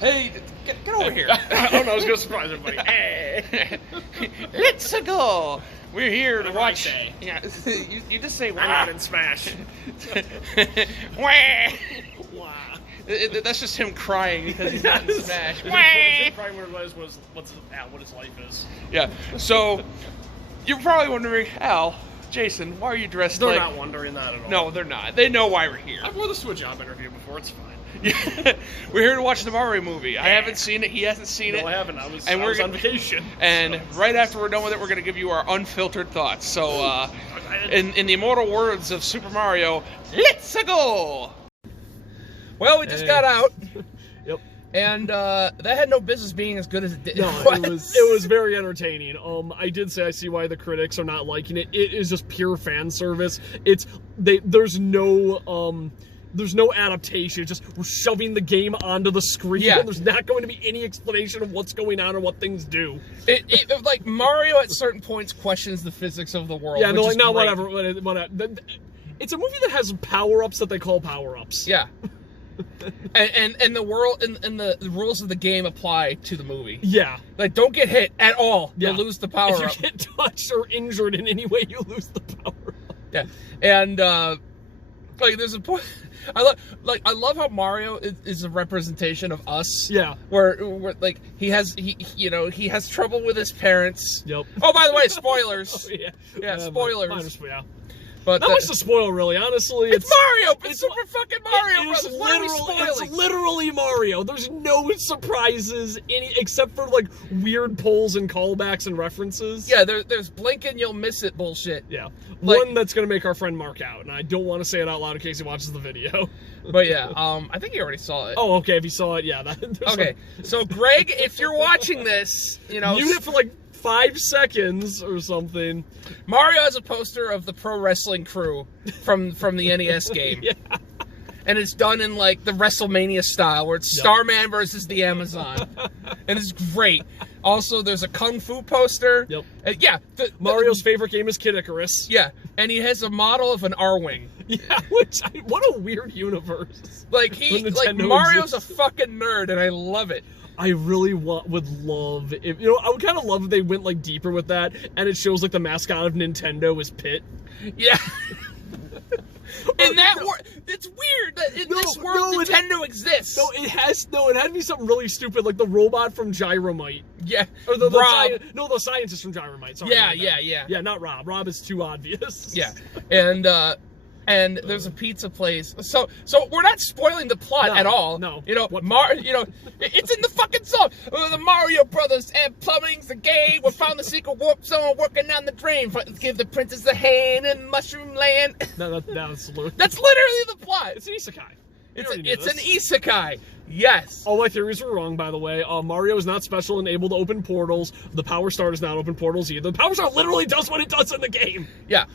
Hey, get over here. Oh no, I was going to surprise everybody. Hey. Let's go. We're here to watch. Say. Yeah, you just say I'm wah. not in Smash. Wah. Wow. That's just him crying because he's not in Smash. Probably what it was what his life is. Yeah. So you're probably wondering, Al, Jason, why are you dressed They're like? not wondering that at all. No, they're not. They know why we're here. I've worn this to a job interview before. It's fine. Yeah. We're here to watch the Mario movie. I haven't seen it. He hasn't seen it. No, I haven't. I was on vacation. And right after we're done with it, we're going to give you our unfiltered thoughts. So, in the immortal words of Super Mario, let's go! Well, we just got out. Yep. And that had no business being as good as it did. No, it was very entertaining. I did say I see why the critics are not liking it. It is just pure fan service. There's no adaptation. Just we're shoving the game onto the screen. Yeah. And there's not going to be any explanation of what's going on or what things do. It like Mario at certain points questions the physics of the world. Yeah, no, like no, whatever. It's a movie that has power-ups that they call power-ups. Yeah. and the world and the rules of the game apply to the movie. Yeah. Like, don't get hit at all. Yeah. You'll lose the power up. If you get touched or injured in any way, you lose the power up. Yeah. And like there's a point I love how Mario is a representation of us. Yeah. Where like he has trouble with his parents. Yep. Oh, by the way, spoilers. Oh, yeah. Yeah, spoilers. Yeah. But not much to spoil, really. Honestly, it's Mario. It's super fucking Mario. It's literally Mario. There's no surprises except for like weird pulls and callbacks and references. Yeah, there's blink and you'll miss it bullshit. Yeah, like, one that's gonna make our friend Mark out, and I don't want to say it out loud in case he watches the video. But yeah, I think he already saw it. Oh, okay. If he saw it, yeah. Okay, so Greg, if you're watching this, mute it for like 5 seconds or something. Mario has a poster of the pro wrestling crew from the NES game. Yeah. And it's done in like the WrestleMania style where it's Starman versus the Amazon. And it's great. Also, there's a Kung Fu poster. Yep. Yeah. Mario's favorite game is Kid Icarus. Yeah. And he has a model of an R-Wing. Yeah, what a weird universe. Like Mario's a fucking nerd and I love it. I really would love if I would kind of love if they went like deeper with that, and it shows like the mascot of Nintendo is Pit. Yeah. In that world, it's weird that in this world Nintendo exists. It had to be something really stupid like the robot from Gyromite. Yeah. Or the Rob. the scientist from Gyromite. Sorry. Yeah. Yeah, not Rob. Rob is too obvious. Yeah. And there's a pizza place. So we're not spoiling the plot at all. No. It's in the fucking song. The Mario Brothers and plumbing's the game. We found the secret warp zone working on the drain. Give the princess a hand in Mushroom Land. No, that's literally the plot. It's an isekai. It's an isekai. Yes. All my theories were wrong, by the way. Mario is not special and able to open portals. The Power Star does not open portals either. The Power Star literally does what it does in the game. Yeah.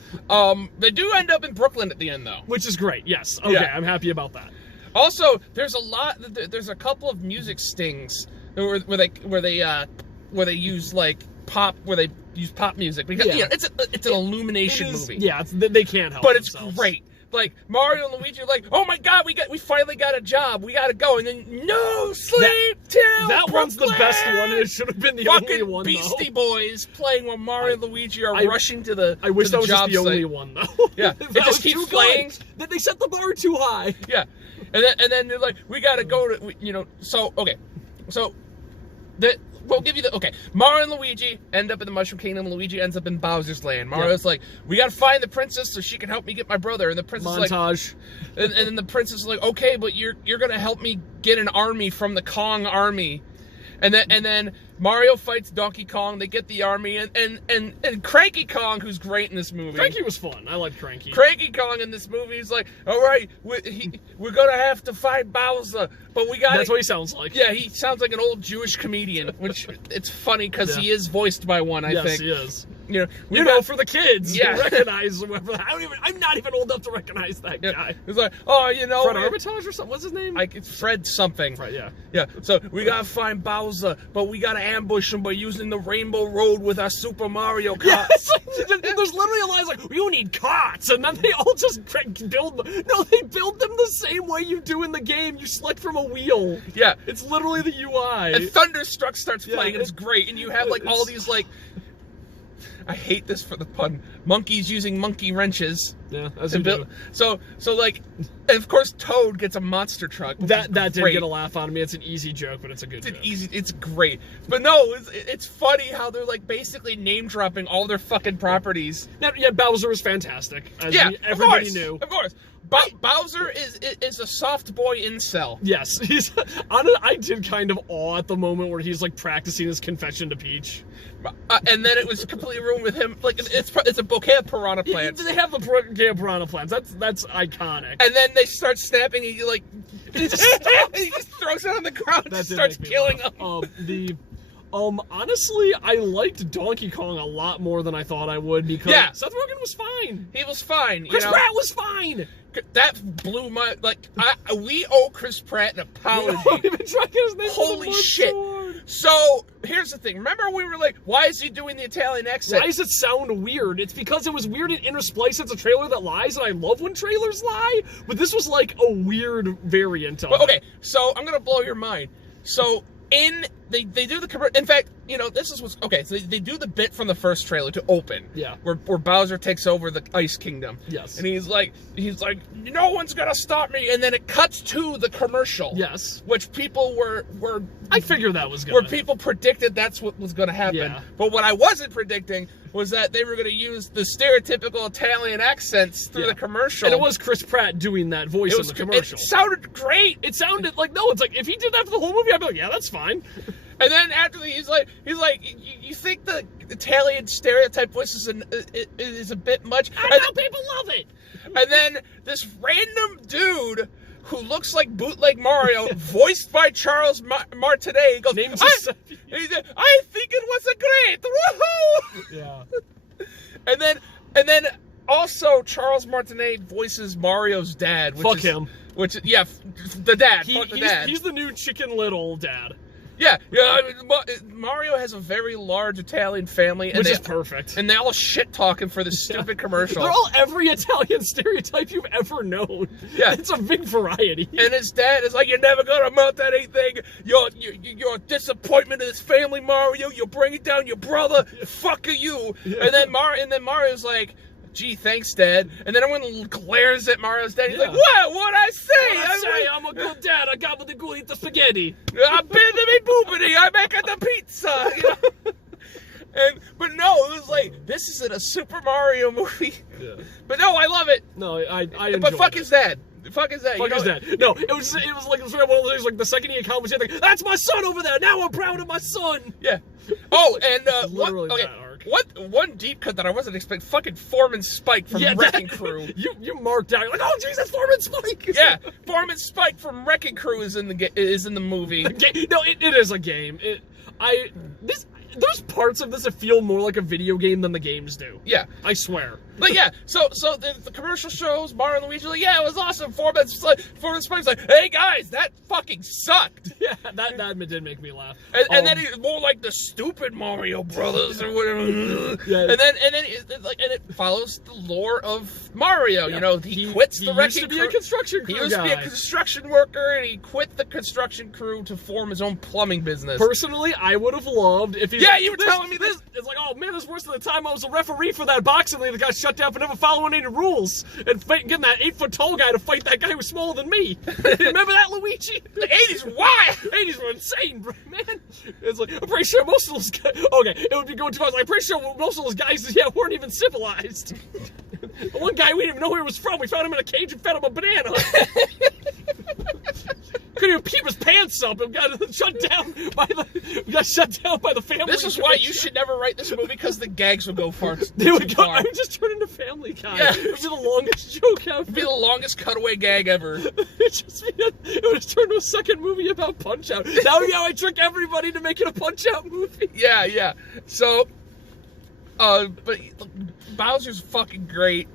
They do end up in Brooklyn at the end, though. Which is great, yes. Okay, yeah. I'm happy about that. Also, there's a couple of music stings where they use like pop, where they use pop music. Because it's an Illumination movie. Yeah, they can't help But themselves. It's great. Like, Mario and Luigi are like, oh my god, we finally got a job, we gotta go, and then, no sleep till That Brooklyn! one's the best one, and it should have been the only one, Beastie Boys playing while Mario and Luigi are rushing to the I wish that was just the site. only one, though. Yeah, it just keeps playing. That they set the bar too high. Yeah, and then they're like, we gotta go to, so, okay, so, we'll give you Mario and Luigi end up in the Mushroom Kingdom. Luigi ends up in Bowser's Land. Mario's like, we gotta find the princess so she can help me get my brother. And the princess montage. And then the princess is like, okay, but you're gonna help me get an army from the Kong army. And then Mario fights Donkey Kong. They get the army, and Cranky Kong, who's great in this movie. Cranky was fun. I like Cranky. Cranky Kong in this movie is like, all right, we're gonna have to fight Bowser, but we got. That's what he sounds like. Yeah, he sounds like an old Jewish comedian, which it's funny because he is voiced by one. I think. Yes, he is. For the kids, yeah. recognize whoever. I'm not even old enough to recognize that guy. It's like, oh, Fred Armitage or something. What's his name? It's Fred something. Right, yeah. Yeah. So we gotta find Bowser, but we gotta ambush them by using the Rainbow Road with our Super Mario Kart. Yeah, there's literally a line like, you need carts, and then they all just build them. No, they build them the same way you do in the game. You select from a wheel. Yeah. It's literally the UI. And Thunderstruck starts playing, and it's great, and you have, like, all these, like... I hate this for the pun. Monkeys using monkey wrenches. Yeah, as you do. So like, and of course, Toad gets a monster truck. That did get a laugh out of me. It's an easy joke, but it's a good joke. It's great. But no, it's funny how they're like basically name dropping all their fucking properties. Yeah, Bowser was fantastic. Everybody knew. Of course. Bowser is a soft boy incel. Yes, I did kind of awe at the moment where he's like practicing his confession to Peach. And then it was completely ruined with him. Like it's a bouquet of piranha plants. They have the bouquet of piranha plants. That's iconic. And then they start snapping. And he just throws it on the ground and starts killing them. Honestly, I liked Donkey Kong a lot more than I thought I would because Seth Rogen was fine. He was fine. Chris Pratt was fine. That blew my we owe Chris Pratt an apology. Holy shit! So here's the thing. Remember we were like, why is he doing the Italian accent? Why does it sound weird? It's because it was weird in Intersplice. It's a trailer that lies, and I love when trailers lie. But this was like a weird variant of it. Okay, so I'm gonna blow your mind. So they do the commercial. In fact, this is what's okay. So they do the bit from the first trailer to open. Yeah. Where Bowser takes over the Ice Kingdom. Yes. And he's like, no one's gonna stop me. And then it cuts to the commercial. Yes. Which people were. I figured that was gonna. Where people predicted that's what was gonna happen. Yeah. But what I wasn't predicting was that they were gonna use the stereotypical Italian accents through the commercial. And it was Chris Pratt doing that voice in the commercial. It sounded great. It sounded like it's like if he did that for the whole movie, I'd be like, yeah, that's fine. And then after he's like, you think the Italian stereotype voice is a bit much? I know people love it. And then this random dude who looks like bootleg Mario, voiced by Charles Martinet, goes, I think it was a great woohoo! Yeah. And then also Charles Martinet voices Mario's dad. Fuck him. The dad. Fuck the dad. He's the new Chicken Little dad. Yeah. Mario has a very large Italian family, Which is perfect. And they all shit talking for this stupid commercial. They're all every Italian stereotype you've ever known. Yeah, it's a big variety. And his dad is like, "You're never gonna amount to anything. You're a disappointment in this family, Mario. You're bringing down your brother. Fuck you." Yeah. And then Mario's like, "Gee, thanks, Dad." And then everyone glares at Mario's dad. He's like, what'd I say? I'm a good dad. I got with the good eat the spaghetti. I'm bidding boobity. I make the pizza. But no, it was like, this isn't a Super Mario movie. Yeah. But no, I love it. No, I enjoyed But fuck it. his dad. Fuck is that? Fuck is that? No, it was like one of those things, like the second he accomplished it, like, that's my son over there. Now I'm proud of my son. Yeah. Oh, and one deep cut that I wasn't expecting. Fucking Foreman Spike from Wrecking Crew. You marked out. You're like, oh Jesus, Foreman Spike. Yeah, Foreman Spike from Wrecking Crew is in the movie. No, it is a game. There's parts of this that feel more like a video game than the games do. Yeah. I swear. But yeah, so the commercial shows, Mario and Luigi, like, yeah, it was awesome. Foreman Spike's like, hey guys, that fucking sucked. Yeah, that did make me laugh. And then he's more like the stupid Mario Brothers or whatever. Yeah. And then it follows the lore of Mario. Yeah. You know, he quits the Wrecking Crew. He used to be a construction crew. He used to be a construction worker, and he quit the construction crew to form his own plumbing business. Personally, I would have loved if he. Yeah, you were telling me this. It's like, oh man, this is worse than the time I was a referee for that boxing league that got shut down for never following any rules and getting that 8-foot tall guy to fight that guy who was smaller than me. Remember that, Luigi? The 80s, why? 80s were insane, bro, man. It's like, I'm pretty sure most of those guys, okay, it would be going too far. I'm pretty sure most of those guys, weren't even civilized. The one guy, we didn't even know where he was from. We found him in a cage and fed him a banana. Couldn't even keep his pants up and got shut down by the family. This is why you should never write this movie, because the gags would go far. I would just turn into Family Guy. Yeah. It would be the longest joke ever. It would be the longest cutaway gag ever. It would just turn into a second movie about Punch-Out. Now I trick everybody to make it a Punch-Out movie. Yeah. So, but Bowser's fucking great.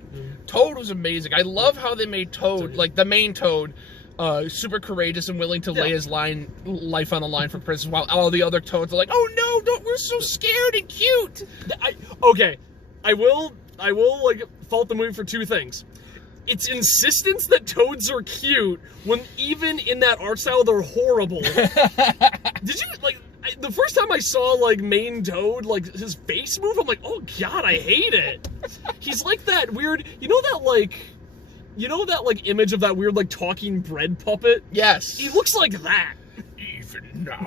Toad was amazing. I love how they made Toad, like the main Toad, super courageous and willing to lay his life on the line for Princess, while all the other Toads are like, oh no, don't, we're so scared and cute. I will like fault the movie for two things. Its insistence that Toads are cute when even in that art style they're horrible. Did you like the first time I saw like main Toad, like his face move, I'm like, oh god, I hate it. He's like that weird, you know that image of that weird like talking bread puppet? Yes. He looks like that. Even now.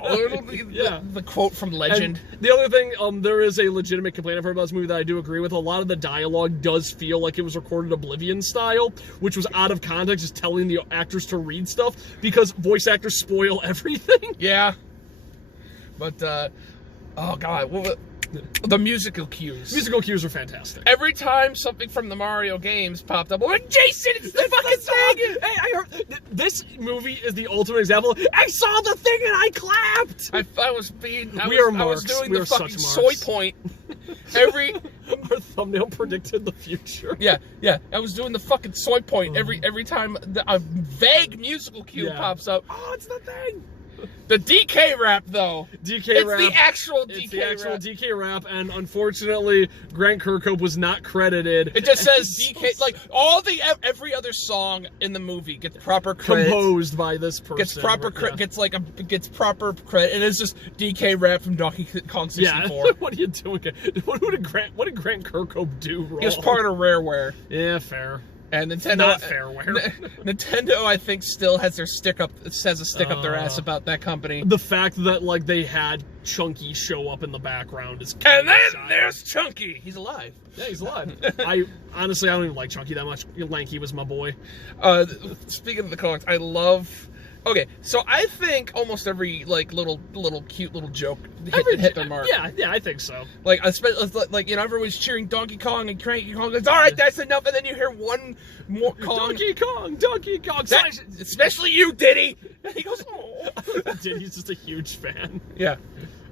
The quote from Legend. And the other thing, there is a legitimate complaint I've heard about this movie that I do agree with. A lot of the dialogue does feel like it was recorded Oblivion style, which was out of context, just telling the actors to read stuff, because voice actors spoil everything. Yeah. But, oh god, the musical cues. Musical cues are fantastic. Every time something from the Mario games popped up, I'm like, Jason, it's the fucking thing! Hey, I heard this movie is the ultimate example. I saw the thing and I clapped. I was doing the fucking soy point. Our thumbnail predicted the future. Yeah. I was doing the fucking soy point every time a vague musical cue pops up. Oh, it's the thing. The DK rap, though. It's the actual DK rap, and unfortunately, Grant Kirkhope was not credited. It just says DK. Like every other song in the movie gets proper credit. Composed by this person. Gets proper gets proper credit, and it's just DK rap from Donkey Kong 64. Yeah. What are you doing? What did Grant Kirkhope do wrong? He was part of Rareware. Yeah, fair. And Nintendo, not fairware. Nintendo, I think, still has their stick up their ass about that company. The fact that like they had Chunky show up in the background is. And then there's Chunky. He's alive. Yeah, he's alive. I honestly don't even like Chunky that much. Lanky was my boy. Speaking of the comics, I love. Okay, so I think almost every like little cute little joke hit their mark. Yeah, I think so. Like everyone's cheering Donkey Kong and Cranky Kong. It's all right, that's enough, and then you hear one more Kong. Donkey Kong. Especially you, Diddy. And he goes, oh. Diddy's just a huge fan. Yeah.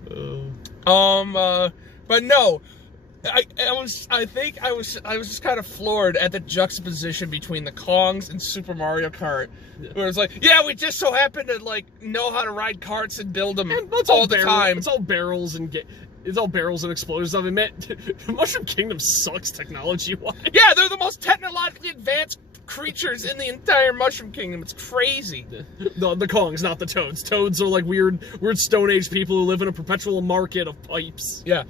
But no. I was just kind of floored at the juxtaposition between the Kongs and Super Mario Kart. Yeah. Where it's like, yeah, we just so happen to like know how to ride carts and build them all the time. It's all barrels and explosions. I mean, man, Mushroom Kingdom sucks technology-wise. Yeah, they're the most technologically advanced creatures in the entire Mushroom Kingdom. It's crazy. The Kongs, not the Toads. Toads are like weird Stone Age people who live in a perpetual market of pipes. Yeah.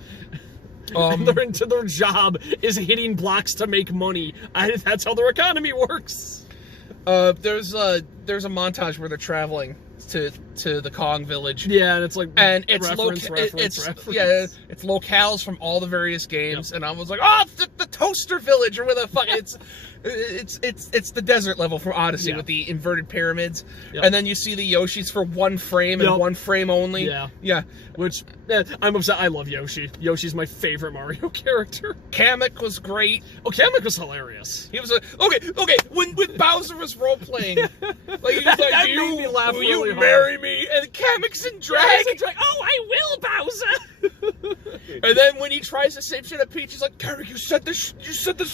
Their job is hitting blocks to make money. That's how their economy works. There's a montage where they're traveling to the Kong village. Yeah, and it's like it's locales from all the various games, and I was like, the Toaster Village, or where the fuck it's the desert level from Odyssey with the inverted pyramids, and then you see the Yoshis for one frame and one frame only. Yeah. Which I'm upset. I love Yoshi. Yoshi's my favorite Mario character. Kamek was great. Oh, Kamek was hilarious. He was okay. When Bowser was role playing, like he was like, will you marry me? And Kamek's in drag. Oh, I will, Bowser. And then when he tries the same shit at Peach, he's like, Kamek, you said this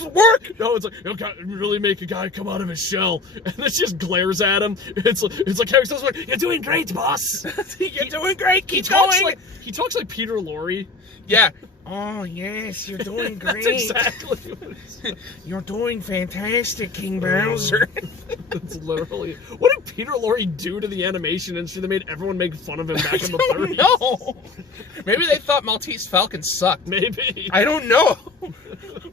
will work. No, it's like, you gotta really make a guy come out of his shell, and then she just glares at him. It's like Kamek says, "You're doing great, boss. You're doing great. Keep going." He talks like Peter Lorre. Yeah. Oh, yes, you're doing great. That's exactly what it is. You're doing fantastic, King Bowser. That's literally... What did Peter Lorre do to the animation industry that made everyone make fun of him back in the 30s? No. Maybe they thought Maltese Falcon sucked. Maybe. I don't know.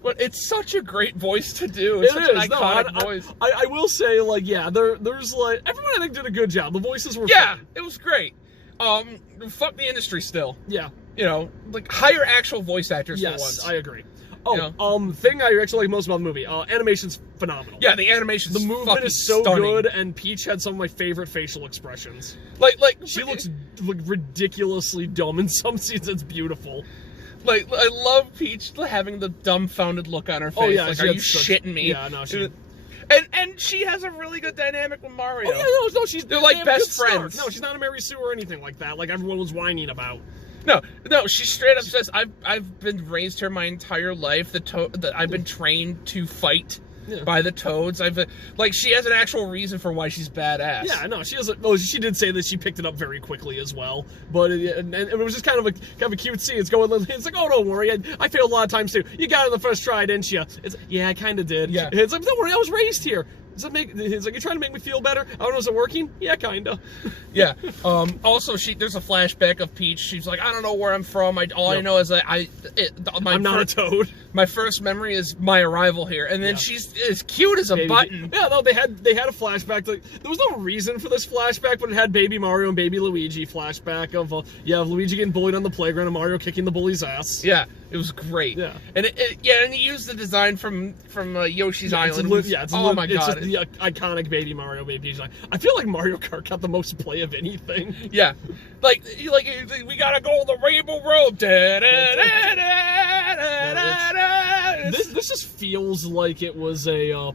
But it's such a great voice to do. It's such an iconic voice. I will say, like, yeah, there's, like... Everyone, I think, did a good job. The voices were fun. It was great. Fuck the industry still. Yeah. You know, like, hire actual voice actors for once. Yes, I agree. Thing I actually like most about the movie, animation's phenomenal. Yeah, the animation's The movement is so stunning. good, and Peach had some of my favorite facial expressions. Like she looks ridiculously dumb in some scenes. It's beautiful. Like, I love Peach having the dumbfounded look on her face. Oh, yeah, like, are you shitting me? Yeah, no, she... And she has a really good dynamic with Mario. Oh, yeah, no, they're like best friends. No, she's not a Mary Sue or anything like that, like everyone was whining about. No, she straight up says, I've been raised here my entire life, that I've been trained to fight by the Toads. She has an actual reason for why she's badass. Yeah, no, she doesn't. Well, she did say that she picked it up very quickly as well, but it was just kind of a cute scene. It's like, oh, don't worry, I failed a lot of times too. You got it the first try, didn't you? Yeah, I kind of did. Yeah. It's like, don't worry, I was raised here. It's like, you're trying to make me feel better? I don't know, is it working? Yeah, kinda. Yeah. Also, there's a flashback of Peach. She's like, I don't know where I'm from. All I know is that I'm not a toad. My first memory is my arrival here, and then she's as cute as a button. Yeah, no, they had a flashback. There was no reason for this flashback, but it had Baby Mario and Baby Luigi flashback of Luigi getting bullied on the playground and Mario kicking the bully's ass. Yeah, it was great. Yeah, and and he used the design from Yoshi's Island. Oh my god, it's the iconic Baby Mario, Baby Luigi. I feel like Mario Kart got the most play of anything. Yeah, like we gotta go the Rainbow Road. This just feels like it was a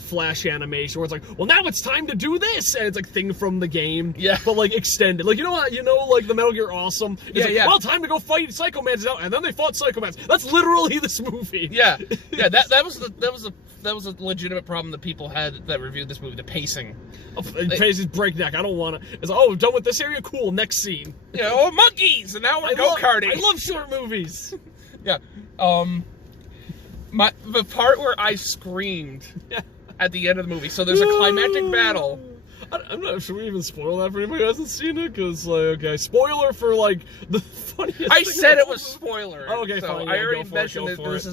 Flash animation where it's like, well, now it's time to do this, and it's like thing from the game, but like extended. Like, like the Metal Gear Awesome. Well, time to go fight Psycho Man's out, and then they fought Psycho Man's. That's literally this movie. Yeah. That was a legitimate problem that people had that reviewed this movie. The pacing. Pacing's breakneck. I don't want to. It's like, done with this area. Cool. Next scene. Monkeys, and now we're go karting. I love short movies. Yeah. The part where I screamed at the end of the movie. So there's a climactic battle. I'm not sure we even spoil that for anybody who hasn't seen it, because spoiler for the funniest. I said it was spoiler. Oh, okay, so fine. I already mentioned that this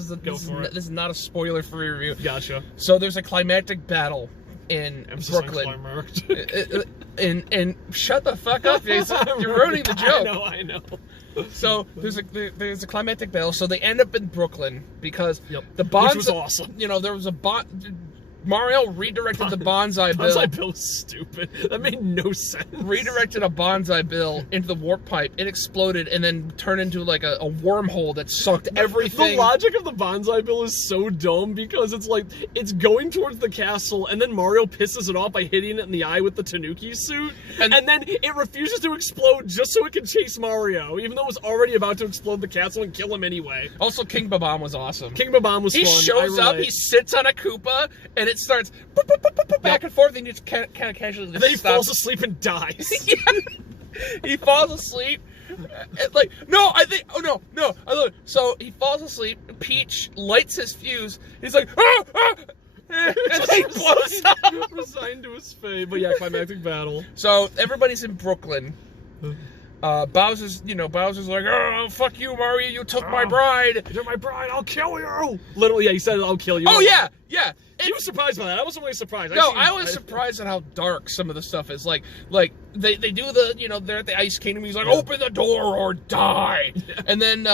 is not a spoiler for review. Gotcha. So there's a climactic battle in Brooklyn. And shut the fuck up, Jason. You're ruining the joke. I know. So there's a climactic battle. So they end up in Brooklyn because the Bonzai, which was awesome. There was Mario redirected the Bonsai Bill. Bonsai Bill was stupid. That made no sense. Redirected a Bonsai Bill into the warp pipe. It exploded and then turned into like a wormhole that sucked everything. The logic of the Bonsai Bill is so dumb because it's like it's going towards the castle and then Mario pisses it off by hitting it in the eye with the Tanuki suit, and then it refuses to explode just so it can chase Mario, even though it was already about to explode the castle and kill him anyway. Also, King Babam was awesome. King Babam was fun. He shows up, he sits on a Koopa, and it starts back and forth, and he just kind of casually and then he falls asleep and dies. He falls asleep. So he falls asleep. Peach lights his fuse. He's like, and he blows up. Resigned to his fate. But yeah, climactic battle. So everybody's in Brooklyn. Bowser's like, oh, fuck you, Mario, you took my bride. You took my bride, I'll kill you. Literally, yeah, he said, I'll kill you. Oh, yeah. You were surprised by that. I wasn't really surprised. I was surprised at how dark some of the stuff is. Like they do they're at the Ice Kingdom. He's like, open the door or die. Yeah. And then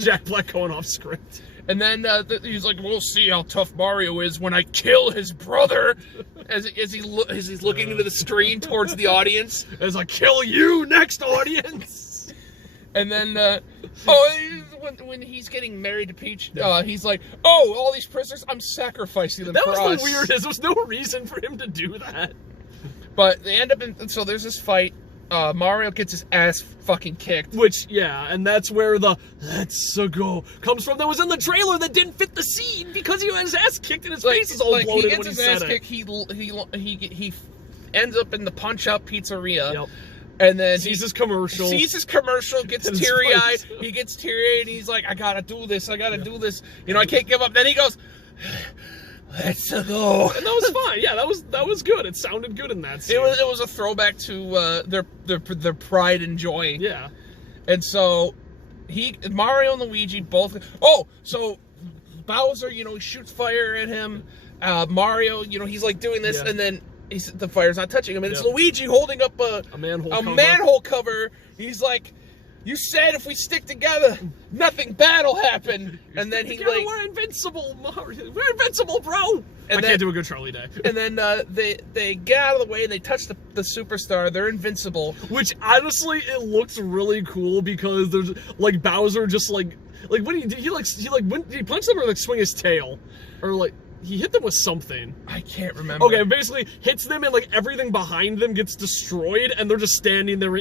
Jack Black going off script. And then he's like, we'll see how tough Mario is when I kill his brother. As he's looking into the screen towards the audience. As I kill you, next audience. And then, when he's getting married to Peach, he's like, all these prisoners, I'm sacrificing them for us. That was the weirdest. There was no reason for him to do that. But they end up so there's this fight. Mario gets his ass fucking kicked. And that's where the "let's go" comes from. That was in the trailer that didn't fit the scene because he had his ass kicked and his face is all bloated when he said it. He ends up in the Punch-Out Pizzeria. Yep. And then sees his commercial, gets teary-eyed. He gets teary-eyed, and he's like, I gotta do this. I can't give up. Then he goes, let's go. And that was fine. Yeah, that was good. It sounded good in that scene. It was a throwback to their pride and joy. Yeah. And so Mario and Luigi both. Oh, so Bowser, he shoots fire at him. Mario, he's like doing this, and then the fire's not touching him, and it's Luigi holding up a manhole cover. He's like, you said if we stick together, nothing bad will happen. And then we're invincible, Mario. We're invincible, bro. I can't do a good Charlie Day. And then they get out of the way and they touch the superstar. They're invincible. Which honestly, it looks really cool because there's Bowser just when he punch them or swing his tail, or He hit them with something. I can't remember. Okay, basically hits them and like everything behind them gets destroyed, and they're just standing there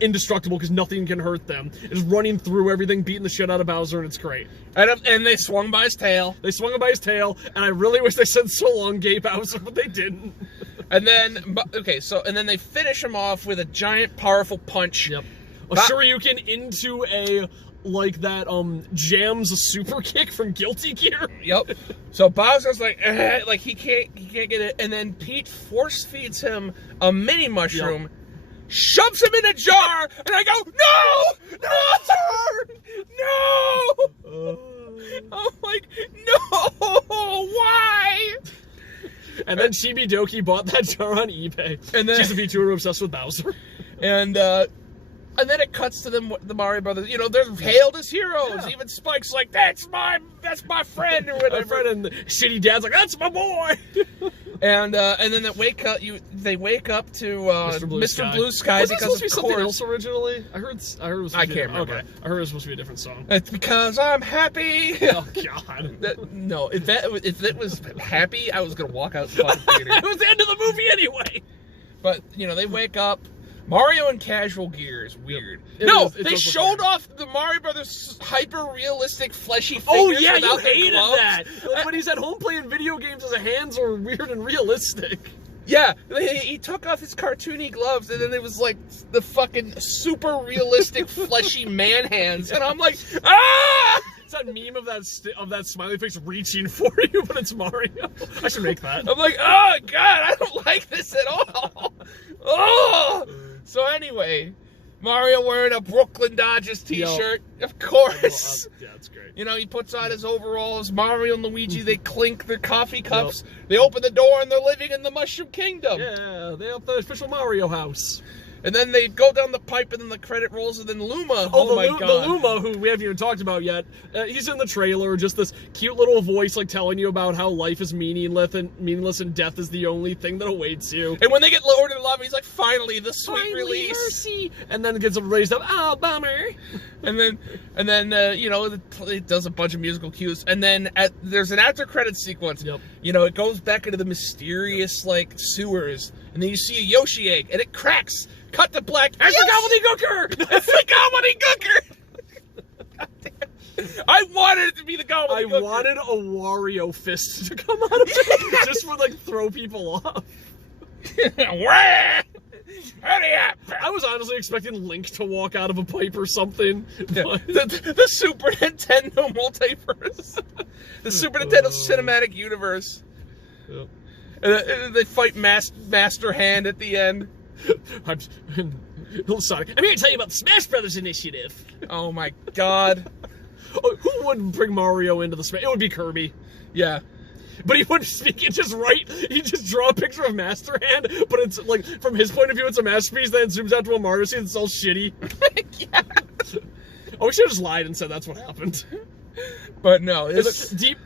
indestructible because nothing can hurt them. Just running through everything, beating the shit out of Bowser, and it's great. And they swung by his tail. They swung him by his tail, and I really wish they said so long, Gay Bowser, but they didn't. And then, okay, and then they finish him off with a giant, powerful punch. Yep. A shuriken into a, like that, jams a super kick from Guilty Gear. Yep. So Bowser's like he can't get it, and then Pete force feeds him a mini mushroom, Yep. shoves him in a jar, and I go, no! I'm like, no! Why? And then Chibi Doki bought that jar on eBay. And then she's a VTuber obsessed with Bowser. And then it cuts to them, the Mario Brothers. You know, they're hailed as heroes. Yeah. Even Spike's like, that's my friend or whatever. My friend, and the shitty dad's like, that's my boy. And then they wake up to Mr. Blue Sky was it because supposed to be something else originally? I heard it was supposed to be, I can't remember. Okay. I heard it was supposed to be a different song. It's because I'm happy. Oh God. No, if it was happy, I was gonna walk out the fucking theater. It was the end of the movie anyway. But you know, they wake up. Mario in casual gear is weird. Yep. They showed off the Mario Brothers hyper-realistic fleshy fingers. Oh yeah, you without the hated gloves. that. Like, when he's at home playing video games, his hands are weird and realistic. Yeah, he took off his cartoony gloves, and then it was like the fucking super realistic fleshy man hands, and I'm like, ah! It's that meme of that smiley face reaching for you, but it's Mario. I should make that. I'm like, oh God, I don't like this at all. Oh! So anyway, Mario wearing a Brooklyn Dodgers t-shirt, of course. Yeah, that's great. You know, he puts on his overalls. Mario and Luigi, they clink their coffee cups. Yep. They open the door and they're living in the Mushroom Kingdom. Yeah, they have the official Mario house. And then they go down the pipe, and then the credit rolls, and then Luma. Oh my God. The Luma, who we haven't even talked about yet, he's in the trailer, just this cute little voice, like, telling you about how life is meaningless and death is the only thing that awaits you. And when they get lowered in lava, he's like, finally, the sweet release. Mercy. And then gets raised up, oh, bummer. And then you know, it does a bunch of musical cues. And then there's an after credits sequence. Yep. You know, it goes back into the mysterious, like, sewers. And then you see a Yoshi egg, and it cracks. Cut to black. It's the gobbledygooker! It's the gobbledygooker! I wanted it to be the gobbledygooker. I wanted a Wario fist to come out of it, just for, like, throw people off. Hurry up! I was honestly expecting Link to walk out of a pipe or something. Yeah. The Super Nintendo multiverse. The Super Nintendo cinematic universe. Yep. And they fight Master Hand at the end. Sonic, I'm here to tell you about the Smash Brothers initiative. Oh my God. Who would bring Mario into the Smash? It would be Kirby. Yeah. But he wouldn't speak it, just right. He just draw a picture of Master Hand, but it's like, from his point of view, it's a masterpiece, then it zooms out to a Mario scene, it's all shitty. Yeah. Oh, we should have just lied and said that's what happened. But no, it's deep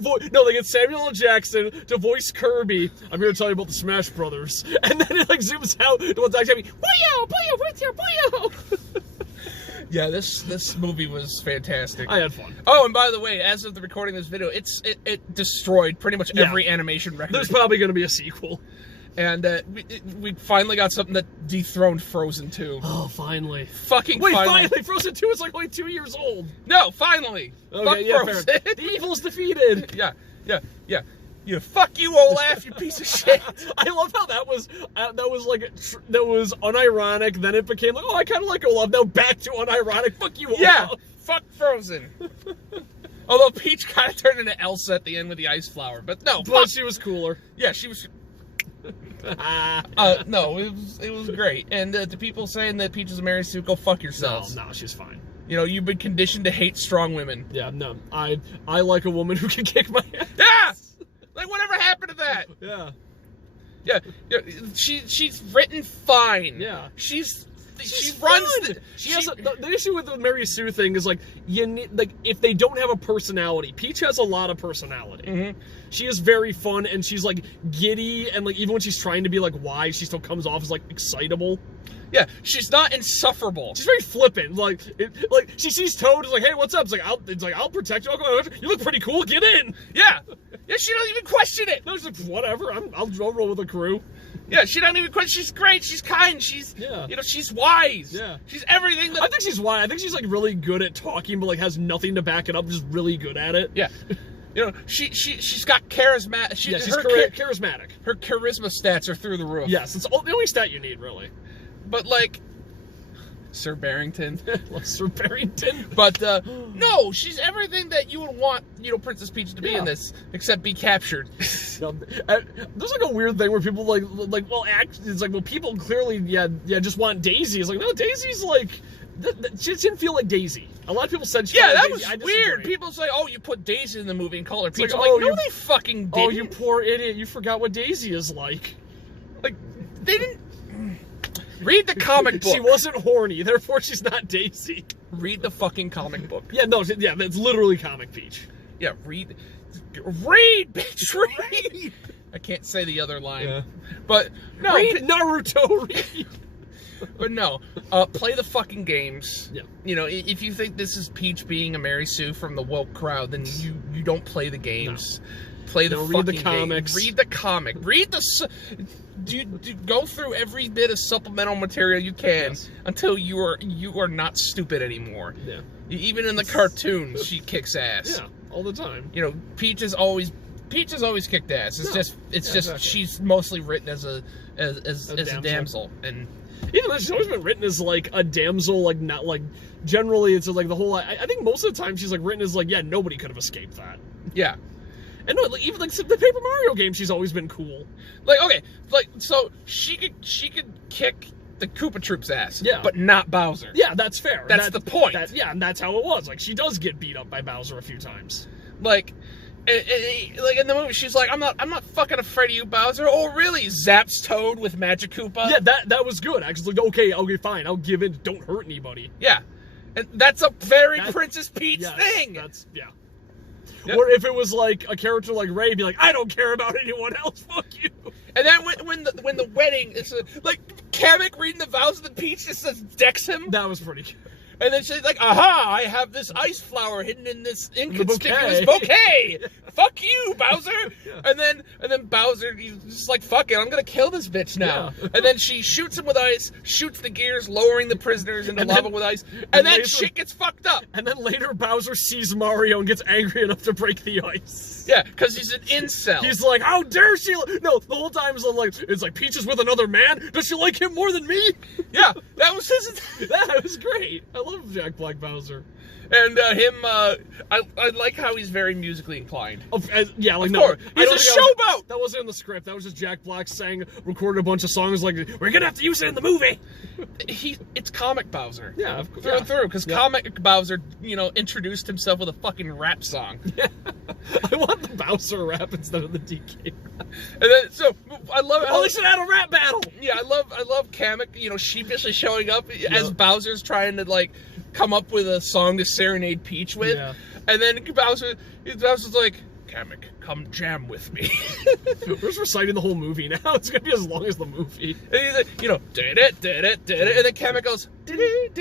voice. No, they get Samuel L. Jackson to voice Kirby. I'm here to tell you about the Smash Brothers, and then it like zooms out to what's actually happening. Boyo, right there, boyo. Yeah, this movie was fantastic. I had fun. Oh, and by the way, as of the recording of this video, it destroyed pretty much every animation record. There's probably going to be a sequel. And we finally got something that dethroned Frozen 2. Oh, finally. Finally. Frozen 2 is like only 2 years old. No, finally. Okay, Fuck Frozen. The evil's defeated. Yeah. You fuck you, Olaf, you piece of shit. I love how that was unironic. Then it became like, oh, I kind of like Olaf. Now back to unironic. Fuck you, Olaf. Yeah. Fuck Frozen. Although Peach kind of turned into Elsa at the end with the ice flower, but no. But she was cooler. Yeah, she was. No, it was great. And to people saying that Peach is a Mary Sue, go fuck yourselves. No, she's fine. You know, you've been conditioned to hate strong women. Yeah, no. I like a woman who can kick my ass. Yeah! Like, whatever happened to that? Yeah. Yeah, she's written fine. Yeah. She's she runs. She has the issue with the Mary Sue thing is like you need like if they don't have a personality. Peach has a lot of personality. Mm-hmm. She is very fun and she's like giddy and like even when she's trying to be like wise, she still comes off as like excitable. Yeah, she's not insufferable. She's very flippant. Like she sees Toad, is like, "Hey, what's up?" It's like, "I'll protect you. I'll go. You look pretty cool. Get in." Yeah, she doesn't even question it. No, she's like, "Whatever. I'll roll with the crew." Yeah, she doesn't even question. She's great. She's kind. She's she's wise. Yeah, she's everything. I think she's wise. I think she's like really good at talking, but like has nothing to back it up. Just really good at it. Yeah. She's got charisma. She's charismatic. Her charisma stats are through the roof. Yes, it's the only stat you need, really. But like Sir Barrington. Sir Barrington. But no, she's everything that you would want, Princess Peach to be in this, except be captured. There's like a weird thing where people it's like, well, people clearly just want Daisy. It's like, no, Daisy's like she didn't feel like Daisy. A lot of people said she that Daisy. was weird. People say, "Oh, you put Daisy in the movie and call her Peach." Like, I'm like, no, they fucking didn't. Oh, you poor idiot! You forgot what Daisy is like. Like, they didn't. Read the comic book. She wasn't horny, therefore she's not Daisy. Read the fucking comic book. That's literally Comic Peach. Yeah, read, bitch, read. I can't say the other line. Yeah. But no, read Naruto, read. But no, play the fucking games. Yeah. If you think this is Peach being a Mary Sue from the woke crowd, then you don't play the games. No. Play the fucking read the comics. Game. Read the comic. Read the. Go through every bit of supplemental material you can until you are not stupid anymore. Yeah. Even in the cartoons, she kicks ass. Yeah, all the time. Peach has always kicked ass. It's just she's mostly written as a damsel, and even though she's always been written as like a damsel, like not like generally it's like the whole. I think most of the time she's like written as like nobody could have escaped that. Yeah. And no, even like the Paper Mario game, she's always been cool. Like so she could kick the Koopa Troops ass, but not Bowser. Yeah, that's fair. That's the point. And that's how it was. Like she does get beat up by Bowser a few times. Like in the movie, she's like, I'm not fucking afraid of you, Bowser. Oh, really? Zaps Toad with Magic Koopa. Yeah, that was good. Actually, like, okay, fine, I'll give in. Don't hurt anybody. Yeah, and that's a very Princess Peach thing. Yep. Or if it was like a character like Ray, be like, I don't care about anyone else. Fuck you. And then when the wedding is like Kamek reading the vows of the Peach just says decks him. That was pretty good. And then she's like, aha, I have this ice flower hidden in this inconspicuous bouquet. Fuck you, Bowser. Yeah. And then Bowser, he's just like, fuck it, I'm gonna kill this bitch now. Yeah. And then she shoots him with ice, shoots the gears, lowering the prisoners into lava with ice, and then shit gets fucked up. And then later Bowser sees Mario and gets angry enough to break the ice. Yeah, because he's an incel. He's like, how dare she? No, the whole time it's like, Peach is with another man? Does she like him more than me? Yeah, that was his... That was great. I love Jack Black Bowser. And I like how he's very musically inclined. He's a showboat! That wasn't in the script. That was just Jack Black recorded a bunch of songs like, we're gonna have to use it in the movie! It's Comic Bowser. Yeah, through and through, because Comic Bowser, introduced himself with a fucking rap song. Yeah. I want the Bowser rap instead of the DK rap. And then, so, I love it. Oh, they should have a rap battle! Yeah, I love Kamek, sheepishly showing up as Bowser's trying to, like, come up with a song to serenade Peach with. Yeah. And then Bowser's like, Kamek, come jam with me. We're just reciting the whole movie now. It's gonna be as long as the movie. And he's like, did it, and then Kamek goes, did it.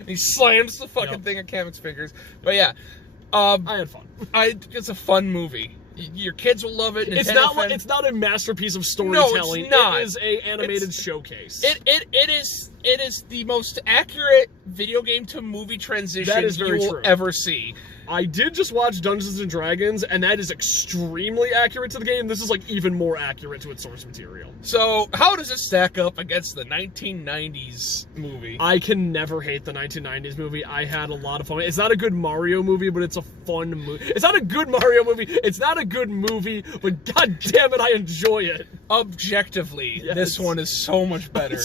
And he slams the fucking thing on Kamek's fingers. But yeah. I had fun. It's a fun movie. Your kids will love it. It's not a masterpiece of storytelling. No, it's not. It is a animated showcase. It is the most accurate video game to movie transition you will ever see. I did just watch Dungeons & Dragons, and that is extremely accurate to the game. This is, like, even more accurate to its source material. So, how does it stack up against the 1990s movie? I can never hate the 1990s movie. I had a lot of fun. It's not a good Mario movie, but it's a fun movie. It's not a good Mario movie. It's not a good movie, but god damn it, I enjoy it. Objectively, this one is so much better.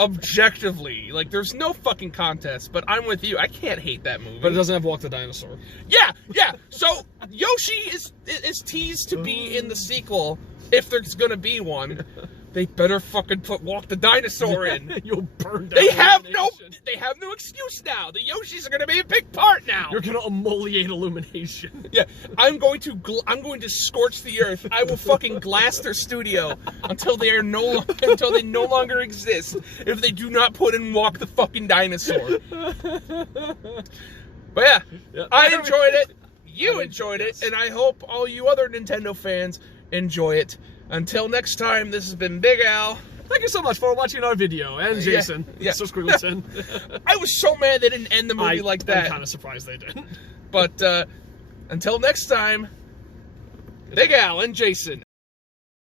Objectively. Like, there's no fucking contest, but I'm with you. I can't hate that movie. But it doesn't have Walk the Dinosaur. Yeah. So Yoshi is teased to be in the sequel, if there's gonna be one. they better fucking put Walk the Dinosaur in. You'll burn down. They have Illumination. no excuse now. The Yoshis are gonna be a big part now. You're gonna emoliate Illumination. Yeah, I'm going to scorch the earth. I will fucking glass their studio until they no longer exist. If they do not put in Walk the fucking Dinosaur. But yeah, I enjoyed it. You enjoyed it, and I hope all you other Nintendo fans enjoy it. Until next time, this has been Big Al. Thank you so much for watching our video, and Jason, Sir Squiggleton. I was so mad they didn't end the movie like that. I'm kind of surprised they didn't. But until next time, Big Al and Jason.